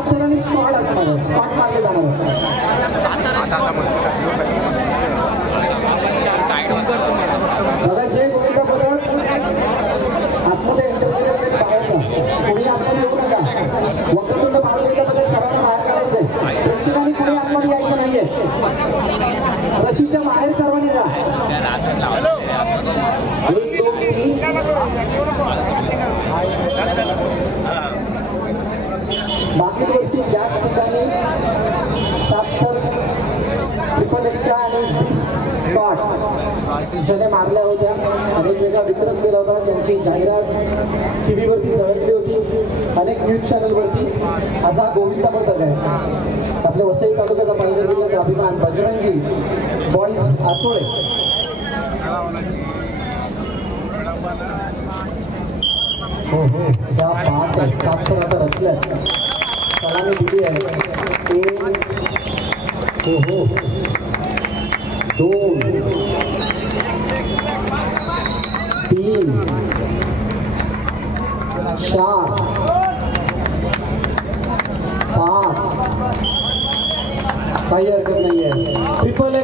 Squat असणार, squat मारले जाणार. बघा जे गोविंदा पदक आतमध्ये एंटर केले बाहेर का कोणी आतमध्ये येऊ नका. वक्रतुंड महाविद्या पदक सर्वांना बाहेर काढायचंय. प्रेक्षकांनी कोणी आतमध्ये यायचं नाहीये. रशीच्या बाहेर सर्वांनी जा. 1 2 3 मागील वर्षी याच ठिकाणी 7 थर ट्रिपल एक्का आणि 20 स्क्वॉट जने मारल्या होत्या. अनेक वेगळा विक्रम केला होता, ज्यांची जाहिरात टीव्ही वरती झळकली होती, अनेक न्यूज चॅनलवरती. असा गोविंदा पदक आहे आपल्या वसई तालुक्याचा, पालघर जिल्ह्याचा अभिमान, बजरंगी बॉईज आचोळे. हो हो त्या 7 तर आता रचल्या, सलामी दिली आहे. 1 हो हो 2 3 4 5 काही हरकत नाहीये. ट्रिपल